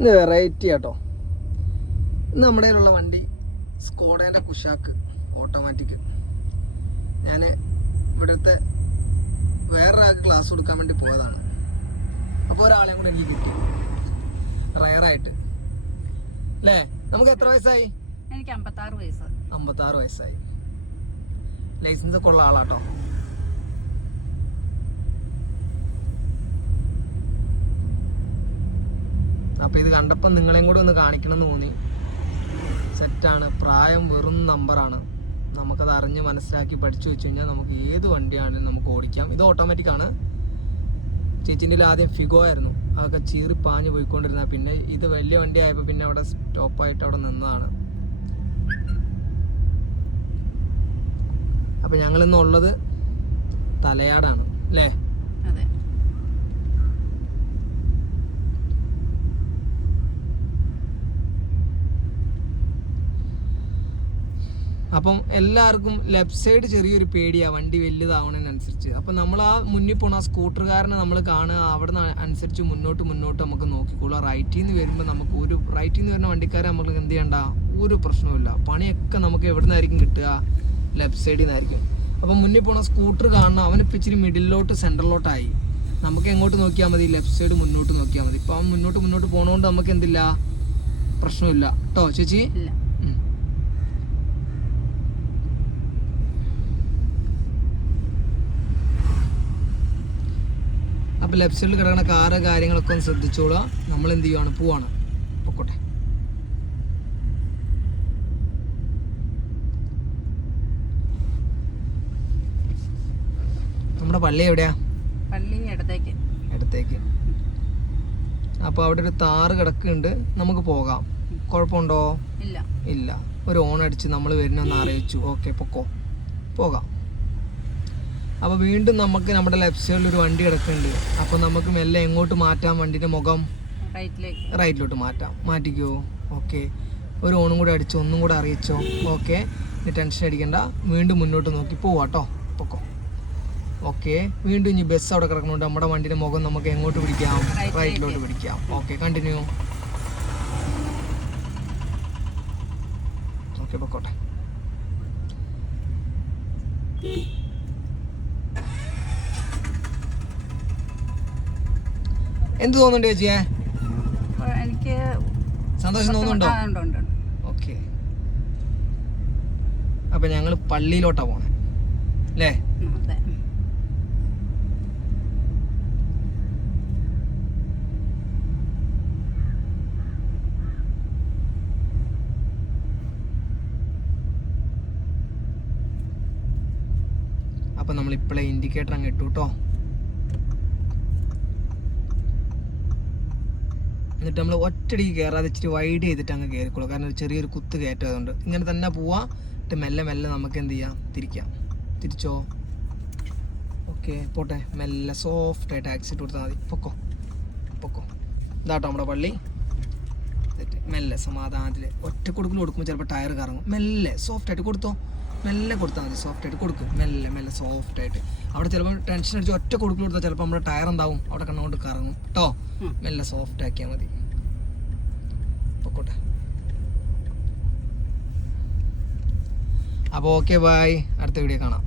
ഇന്ന് വെറൈറ്റി ആട്ടോ. ഇന്ന് നമ്മുടെ കയ്യിലുള്ള വണ്ടി സ്കോഡേൻ്റെ കുഷാക്ക് ഓട്ടോമാറ്റിക്. ഞാൻ ഇവിടുത്തെ വേറൊരാൾക്ക് ക്ലാസ് കൊടുക്കാൻ വേണ്ടി പോയതാണ്. അപ്പോൾ ഒരാളെയും കൂടെ എനിക്ക് കിട്ടി റയറായിട്ട് അല്ലേ. നമുക്ക് എത്ര വയസ്സായി? എനിക്ക് 56 വയസ്സ്. 56 വയസ്സായി. ലൈസൻസ് ഒക്കെ ഉള്ള ആളാട്ടോ. അപ്പൊ ഇത് കണ്ടപ്പോൾ നിങ്ങളെയും കൂടെ ഒന്ന് കാണിക്കണം എന്ന് തോന്നി. സെറ്റാണ്. പ്രായം വെറും നമ്പറാണ്. നമുക്കത് അറിഞ്ഞ് മനസ്സിലാക്കി പഠിച്ചു വെച്ച് കഴിഞ്ഞാൽ നമുക്ക് ഏത് വണ്ടിയാണെങ്കിലും നമുക്ക് ഓടിക്കാം. ഇത് ഓട്ടോമാറ്റിക് ആണ്. ചേച്ചിൻ്റെ ആദ്യം ഫിഗോ ആയിരുന്നു, അതൊക്കെ ചീറി പാഞ്ഞ് പോയിക്കൊണ്ടിരുന്ന. പിന്നെ ഇത് വലിയ വണ്ടി ആയപ്പോൾ പിന്നെ അവിടെ സ്റ്റോപ്പായിട്ട് അവിടെ നിന്നതാണ്. അപ്പൊ ഞങ്ങളിന്ന് ഉള്ളത് തലയാടാണ് അല്ലേ? അതെ. അപ്പം എല്ലാവർക്കും ലെഫ്റ്റ് സൈഡ് ചെറിയൊരു പേടിയാ വണ്ടി വലുതാവണതിനനുസരിച്ച്. അപ്പം നമ്മൾ ആ മുന്നിൽ പോണ ആ സ്കൂട്ടറുകാരനെ നമ്മൾ കാണുക, അവിടെ നിന്ന് അനുസരിച്ച് മുന്നോട്ട് നമുക്ക് നോക്കിക്കോളൂ. റൈറ്റിൽ നിന്ന് വരുമ്പോൾ നമുക്ക് റൈറ്റിൽ നിന്ന് വരുന്ന വണ്ടിക്കാരെ നമുക്ക് എന്ത് ചെയ്യണ്ട, ഒരു പ്രശ്നവുമില്ല. പണിയൊക്കെ നമുക്ക് എവിടെ നിന്നായിരിക്കും കിട്ടുക? ലെഫ്റ്റ് സൈഡിൽ നിന്നായിരിക്കും. അപ്പം മുന്നിൽ പോണ സ്കൂട്ടർ കാണണം, അവനിപ്പോൾ ഇച്ചിരി മിഡിലോട്ട് സെൻറ്ററിലോട്ടായി. നമുക്ക് എങ്ങോട്ട് നോക്കിയാൽ മതി? ലെഫ്റ്റ് സൈഡ് മുന്നോട്ട് നോക്കിയാൽ മതി. ഇപ്പം അവൻ മുന്നോട്ട് പോണോണ്ട് നമുക്ക് എന്തില്ല, പ്രശ്നമില്ല കേട്ടോ ചേച്ചി. അപ്പോൾ ലെഫ്റ്റ് സൈഡിൽ കിടക്കുന്ന കാറ് കാര്യങ്ങളൊക്കെ ഒന്ന് ശ്രദ്ധിച്ചോളാം. നമ്മൾ എന്ത് ചെയ്യുവാണ്, പോവാണ്. പൊക്കോട്ടെ. നമ്മുടെ പള്ളി എവിടെയാ? പള്ളി ഇടത്തേക്ക്. അപ്പോൾ അവിടെ ഒരു താറ് കിടക്കുന്നുണ്ട്, നമുക്ക് പോകാം. കുഴപ്പമുണ്ടോ? ഇല്ല. ഒരു ഓൺ അടിച്ച് നമ്മൾ വരുന്നൊന്ന് അറിയിച്ചു. ഓക്കെ, പോകാം. അപ്പോൾ വീണ്ടും നമുക്ക് നമ്മുടെ ലെഫ്റ്റ് സൈഡിൽ ഒരു വണ്ടി കിടക്കുന്നുണ്ട്. അപ്പോൾ നമുക്ക് മെല്ലെ എങ്ങോട്ട് മാറ്റാം? വണ്ടിൻ്റെ മുഖം റൈറ്റിലോട്ട് മാറ്റിക്കോ. ഓക്കെ, ഒരു ഓണും കൂടെ അടിച്ചോ, ഒന്നും കൂടെ അറിയിച്ചോ. ഓക്കെ, ഇനി ടെൻഷൻ അടിക്കണ്ട. വീണ്ടും മുന്നോട്ട് നോക്കി പോവാട്ടോ. പൊക്കോ. ഓക്കെ, വീണ്ടും ഇനി ബസ് അവിടെ കിടക്കുന്നുണ്ട്. നമ്മുടെ വണ്ടിയുടെ മുഖം നമുക്ക് എങ്ങോട്ട് പിടിക്കാം? റൈറ്റിലോട്ട് പിടിക്കാം. Okay, continue. ഓക്കെ, പൊക്കോട്ടെ. എന്ത് തോന്നുന്നുണ്ട് ചേച്ചിയെ? എനിക്ക് സന്തോഷം തോന്നുന്നുണ്ടോ? ഓക്കെ, അപ്പൊ ഞങ്ങൾ പള്ളിയിലോട്ടാ പോണേ അല്ലേ? അപ്പൊ നമ്മൾ ഇപ്പോഴേ ഇൻഡിക്കേറ്റർ അങ്ങ് ഇട്ടു കേട്ടോ. എന്നിട്ട് നമ്മൾ ഒറ്റടിക്ക് കയറാതെ ഇച്ചിരി വൈഡ് ചെയ്തിട്ട് അങ്ങ് കയറിക്കോളൂ. കാരണം ചെറിയൊരു കുത്ത് കയറ്റതുകൊണ്ട് ഇങ്ങനെ തന്നെ പോവാം. എന്നിട്ട് മെല്ലെ നമുക്ക് എന്ത് ചെയ്യാം? തിരിച്ചോ. ഓക്കെ, പോട്ടെ. മെല്ലെ സോഫ്റ്റായിട്ട് ആക്സിഡൻറ്റ് കൊടുത്താൽ മതി. പൊക്കോ. ഇതാട്ടോ നമ്മുടെ പള്ളി. മെല്ലെ സമാധാനത്തിൽ ഒറ്റ കൊടുക്കുമ്പോൾ ചിലപ്പോൾ ടയർ കറങ്ങും. മെല്ലെ സോഫ്റ്റായിട്ട് കൊടുത്തോ. മെല്ലെ കൊടുത്താൽ മതി. സോഫ്റ്റായിട്ട് കൊടുക്കും. മെല്ലെ സോഫ്റ്റായിട്ട്. അവിടെ ചിലപ്പോൾ ടെൻഷൻ അടിച്ച് ഒറ്റ കൊടുത്താൽ ചിലപ്പോൾ നമ്മുടെ ടയർ എന്താവും, അവിടെ കണ്ണുകൊണ്ട് കറങ്ങും കേട്ടോ. മെല്ലെ സോഫ്റ്റ് ആക്കിയാൽ മതി. പൊക്കോട്ടെ. അപ്പോൾ ഓക്കെ, ബൈ. അടുത്ത വീഡിയോ കാണാം.